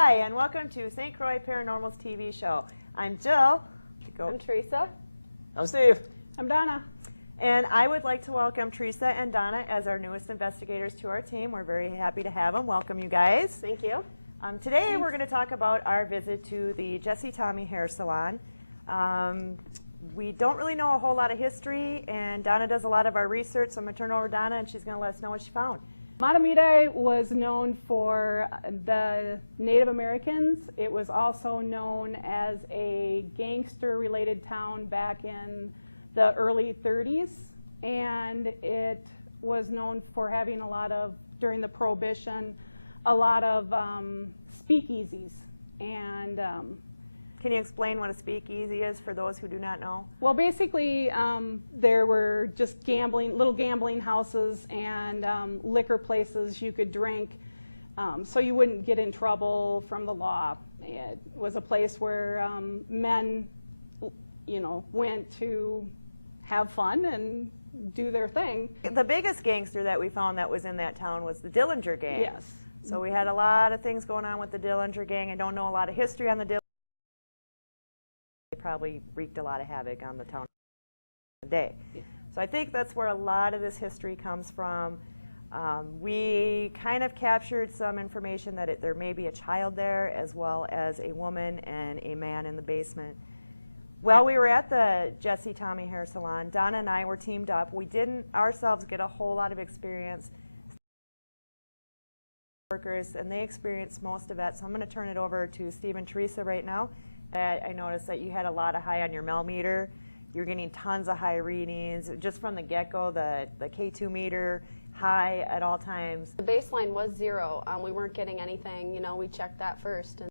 Hi, and welcome to St. Croix Paranormal's TV show. I'm Jill. I'm Teresa. I'm Steve. I'm Donna. And I would like to welcome Teresa and Donna as our newest investigators to our team. We're very happy to have them. Welcome, you guys. Thank you. Today we're going to talk about our visit to the Tomme Hair Salon. We don't really know a whole lot of history, and Donna does a lot of our research, so I'm going to turn it over to Donna, and she's going to let us know what she found. Matamidi was known for the Native Americans. It was also known as a gangster-related town back in the early 30s, and it was known for having a lot of, during the Prohibition, a lot of speakeasies. And can you explain what a speakeasy is for those who do not know? well, basically, there were just little gambling houses and liquor places you could drink, so you wouldn't get in trouble from the law. It was a place where men, went to have fun and do their thing. The biggest gangster that we found that was in that town was the Dillinger Gang. Yes. So we had a lot of things going on with the Dillinger Gang. I don't know a lot of history on the Dillinger. They probably wreaked a lot of havoc on the town today. Yeah. So I think that's where a lot of this history comes from. We kind of captured some information that there may be a child there, as well as a woman and a man in the basement. While we were at the Tomme Hair Salon, Donna and I were teamed up. We didn't ourselves get a whole lot of experience. Workers, and they experienced most of it. So I'm going to turn it over to Steve and Teresa right now. I noticed that you had a lot of high on your mel meter. You're getting tons of high readings. Just from the get-go, the K2 meter, high at all times. The baseline was 0. We weren't getting anything. We checked that first. And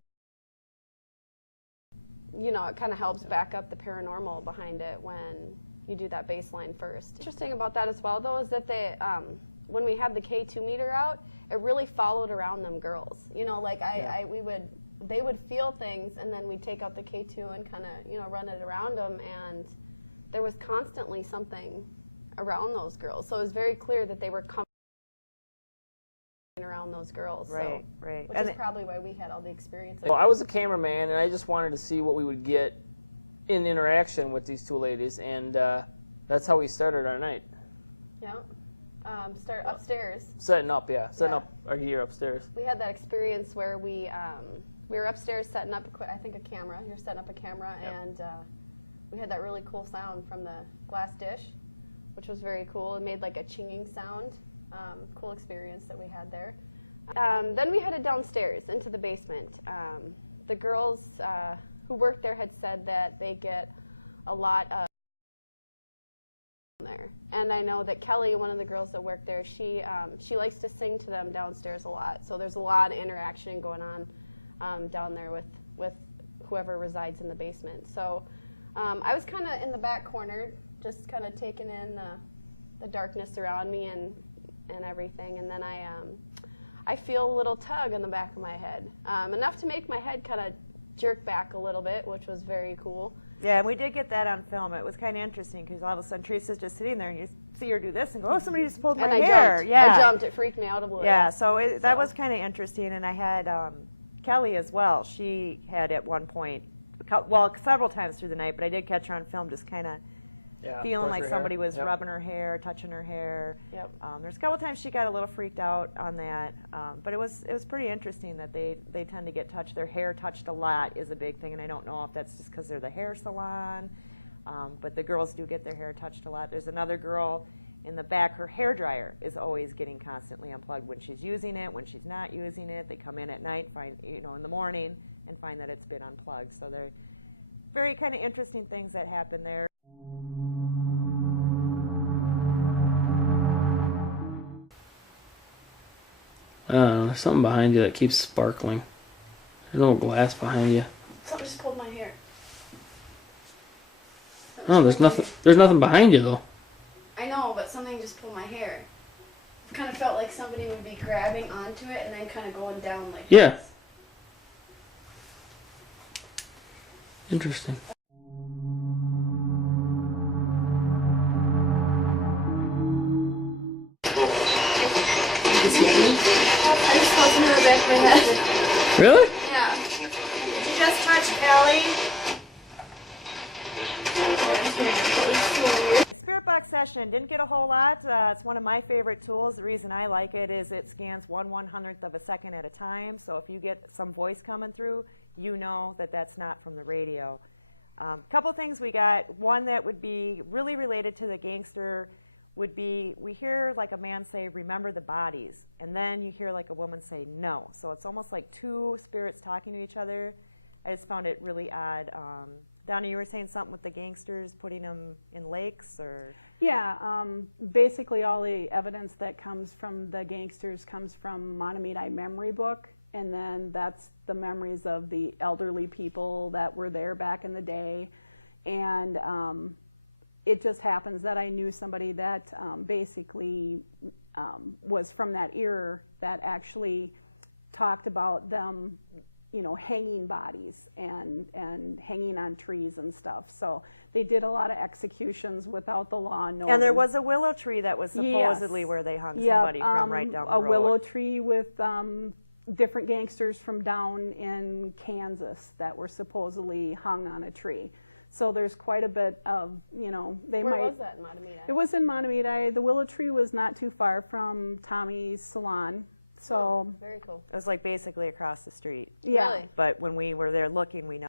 it kind of helps back up the paranormal behind it when you do that baseline first. Interesting about that as well, though, is that when we had the K2 meter out, it really followed around them girls. They would feel things, and then we'd take out the K2 and kind of, run it around them, and there was constantly something around those girls. So it was very clear that they were coming around those girls. Right, so, right. Which is probably why we had all the experience. Well, I was a cameraman, and I just wanted to see what we would get in interaction with these two ladies, and that's how we started our night. Yeah. Start upstairs. Setting up our gear upstairs. We had that experience where we were upstairs setting up, I think, a camera. You're setting up a camera, yep. And we had that really cool sound from the glass dish, which was very cool. It made like a chinging sound. Cool experience that we had there. Then we headed downstairs into the basement. The girls who worked there had said that they get a lot of there, and I know that Kelly, one of the girls that worked there, she likes to sing to them downstairs a lot. So there's a lot of interaction going on down there with whoever resides in the basement. So I was kind of in the back corner, just kind of taking in the darkness around me and everything, and then I feel a little tug on the back of my head, enough to make my head kind of jerk back a little bit, which was very cool. Yeah, and we did get that on film. It was kind of interesting because all of a sudden Teresa's just sitting there and you see her do this and go, oh, somebody just pulled my hair. Jumped. Yeah. I jumped. It freaked me out a little. Yeah, so that was kind of interesting. And I had Kelly as well. She had at one point, several times through the night, but I did catch her on film just kind of feeling like somebody was rubbing her hair, touching her hair. Yep. There's a couple times she got a little freaked out on that, but it was pretty interesting that they tend to get touched. Their hair touched a lot is a big thing, and I don't know if that's just because they're the hair salon, but the girls do get their hair touched a lot. There's another girl in the back, her hair dryer is always getting constantly unplugged when she's using it, when she's not using it. They come in at night, in the morning, and find that it's been unplugged. So they're very kind of interesting things that happen there. I don't know, there's something behind you that keeps sparkling. There's no glass behind you. Something just pulled my hair. Oh, there's nothing behind you though. I know, but something just pulled my hair. It kind of felt like somebody would be grabbing onto it and then kind of going down like Yeah. this. Interesting. I just felt something in the back of my head. Really? Yeah. Kelly. Spirit box session didn't get a whole lot. It's one of my favorite tools. The reason I like it is it scans 1/100th of a second at a time. So if you get some voice coming through, you know that that's not from the radio. Couple things we got. One that would be really related to the gangster would be, we hear like a man say, "Remember the bodies," and then you hear like a woman say, "No." So it's almost like two spirits talking to each other. I just found it really odd. Donna, you were saying something with the gangsters, putting them in lakes, or? Yeah, basically all the evidence that comes from the gangsters comes from Mahtomedi memory book, and then that's the memories of the elderly people that were there back in the day. And it just happens that I knew somebody that basically was from that era that actually talked about them, you know, hanging bodies and hanging on trees and stuff. So they did a lot of executions without the law knowing. And there was a willow tree that was supposedly where they hung somebody from right down the road. A willow tree with different gangsters from down in Kansas that were supposedly hung on a tree. So there's quite a bit of, you know, they Where might. was that in Mahtomedi? It was in Mahtomedi. The willow tree was not too far from Tommy's Salon. So Very cool. It was like basically across the street. yeah. Really? But when we were there looking, we know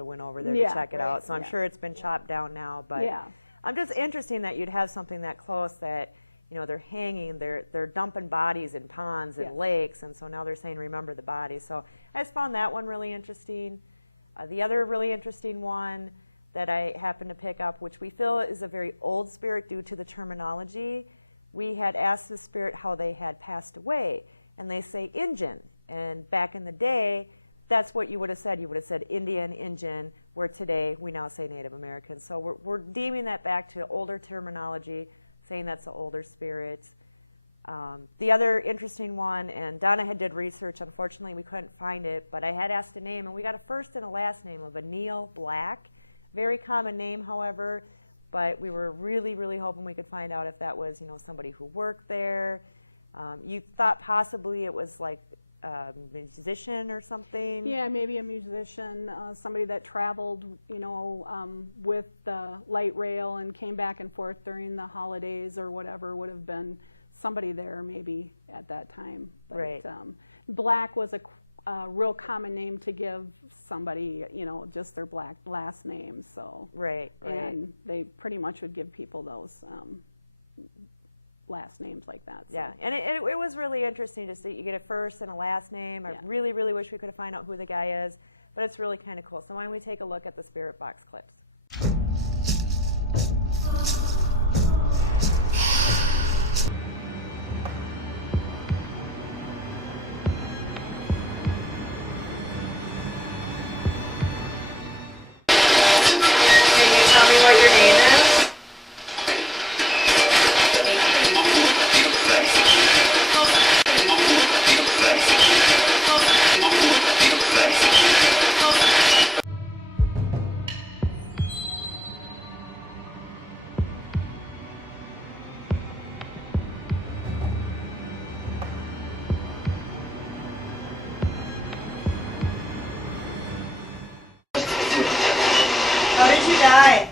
went over there Yeah, to check it right, out. So I'm yeah. sure it's been chopped down now. But Yeah. I'm just interesting that you'd have something that close that, you know, they're hanging, they're dumping bodies in ponds and Yes. lakes, and so now they're saying remember the bodies. So I just found that one really interesting. The other really interesting one that I happened to pick up, which we feel is a very old spirit due to the terminology, we had asked the spirit how they had passed away, and they say Injun. And back in the day, that's what you would have said. You would have said Indian, Injun, where today we now say Native American. So we're deeming that back to older terminology, saying that's an older spirit. The other interesting one, and Donna had did research, unfortunately we couldn't find it, but I had asked a name, and we got a first and a last name of a Neil Black. Very common name, however, but we were really, really hoping we could find out if that was, you know, somebody who worked there. You thought possibly it was like a musician or something? Yeah, maybe a musician, somebody that traveled, you know, with the light rail and came back and forth during the holidays or whatever, would have been somebody there maybe at that time. But, Right. Black was a real common name to give somebody, you know, just their black last name. So Right, right. and they pretty much would give people those last names like that. So. Yeah, and it was really interesting to see. You get a first and a last name. I Yeah. really, really wish we could have found out who the guy is, but it's really kind of cool. So why don't we take a look at the Spirit Box clips? Can you tell me what your name is? How did you die?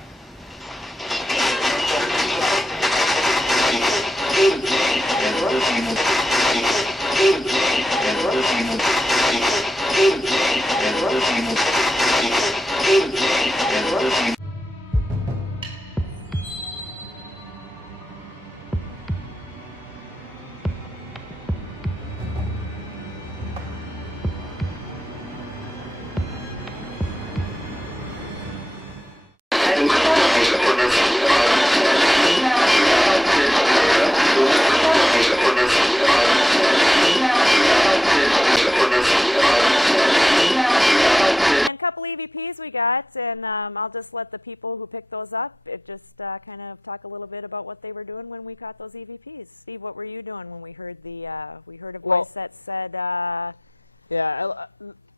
And a couple EVPs we got, and I'll just let the people who picked those up just kind of talk a little bit about what they were doing when we caught those EVPs. Steve, what were you doing when we heard a voice Well- that said, Yeah,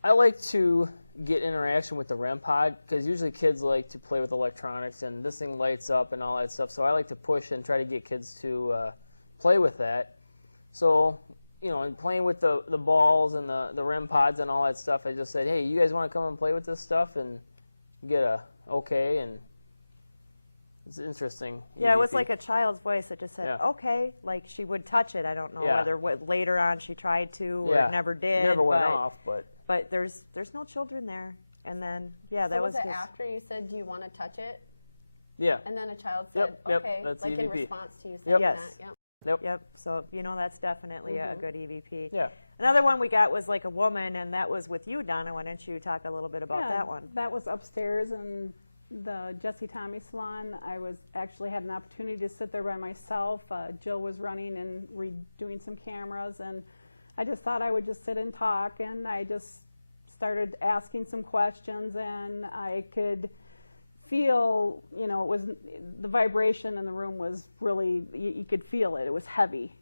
I like to get interaction with the REM pod because usually kids like to play with electronics and this thing lights up and all that stuff. So I like to push and try to get kids to play with that. So and playing with the balls and the REM pods and all that stuff, I just said, hey, you guys want to come and play with this stuff? And get a okay, and it's interesting. Yeah, it was EVP. like a child's voice that just said, Yeah. okay, like she would touch it. I don't know Yeah. whether later on she tried to or Yeah. it never did. Never went but, off, but But there's no children there. And then, yeah, that So was was it just... after you said, do you want to touch it? yeah. And then a child said, Yep, yep, okay, that's like in EVP. response to you Yep. saying Yes. that. Yep. Yep. Yep, so, that's definitely a good EVP. Yeah. Another one we got was like a woman, and that was with you, Donna. Why don't you talk a little bit about Yeah, that one? That was upstairs in the Jesse Tomme Salon. I actually had an opportunity to sit there by myself. Jill was running and redoing some cameras, and I just thought I would just sit and talk, and I just started asking some questions, and I could feel, it was the vibration in the room was really, you could feel it. It was heavy,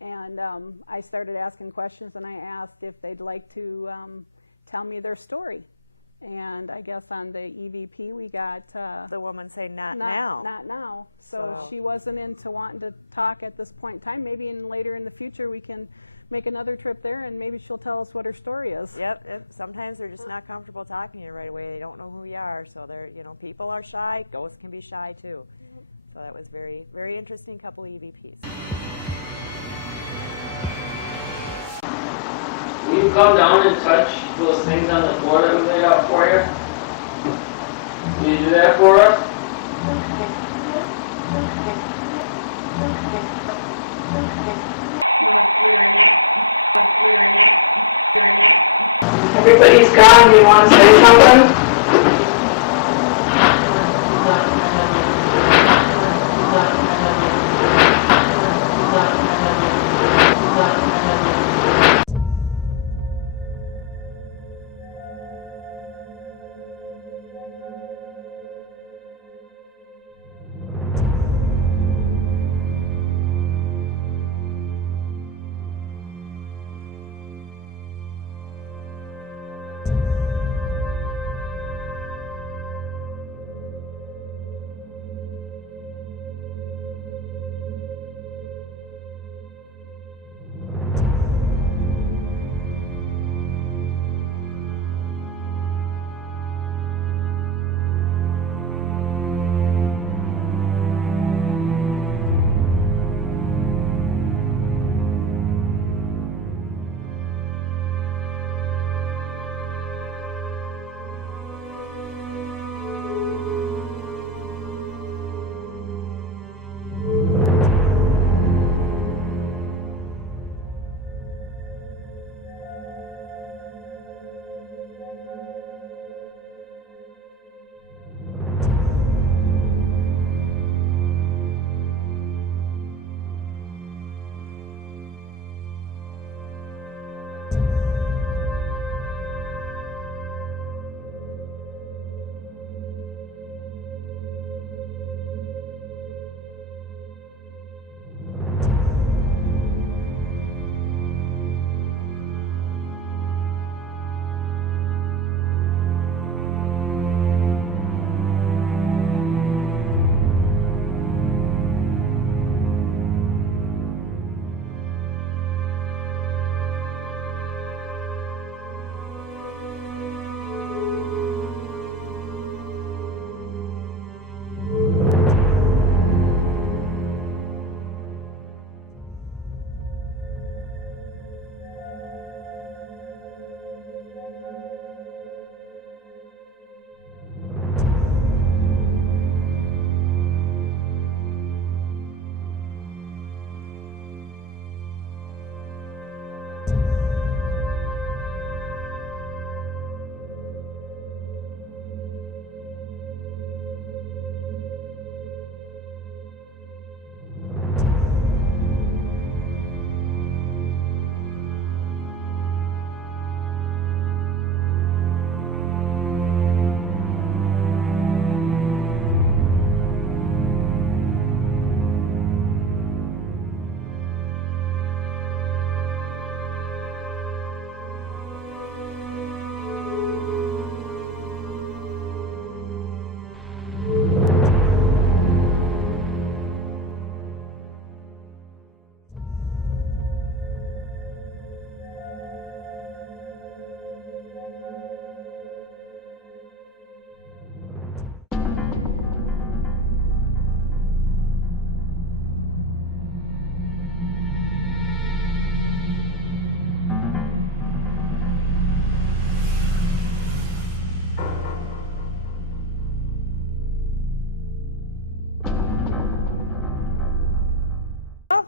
and I started asking questions, and I asked if they'd like to tell me their story. And I guess on the EVP we got The woman saying, not now. Not now. So So- she wasn't into wanting to talk at this point in time. Maybe later in the future we can make another trip there, and maybe she'll tell us what her story is. Yep. Sometimes they're just not comfortable talking to you right away. They don't know who you are. So they're, people are shy. Ghosts can be shy too. So that was very, very interesting couple EVPs. Will you come down and touch those things on the floor that we laid out for you? Will you do that for us? Everybody's gone. Do you want to say something?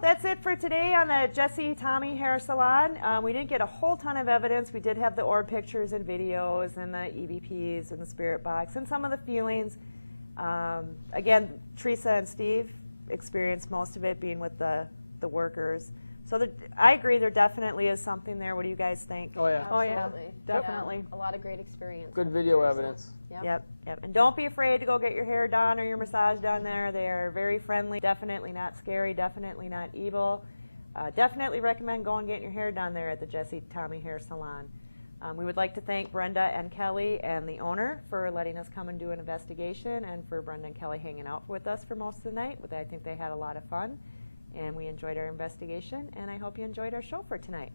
that's it for today on the Jesse Tomme Hair Salon. We didn't get a whole ton of evidence. We did have the orb pictures and videos and the EVPs and the spirit box and some of the feelings. Again, Teresa and Steve experienced most of it being with the workers. So I agree, there definitely is something there. What do you guys think? Oh yeah. Oh, yeah, Absolutely. definitely. Yeah, a lot of great experience. Good video evidence. Yep. And don't be afraid to go get your hair done or your massage done there. They are very friendly, definitely not scary, definitely not evil. Definitely recommend going and getting your hair done there at the Jesse Tomme Hair Salon. We would like to thank Brenda and Kelly and the owner for letting us come and do an investigation, and for Brenda and Kelly hanging out with us for most of the night. I think they had a lot of fun, and we enjoyed our investigation, and I hope you enjoyed our show for tonight.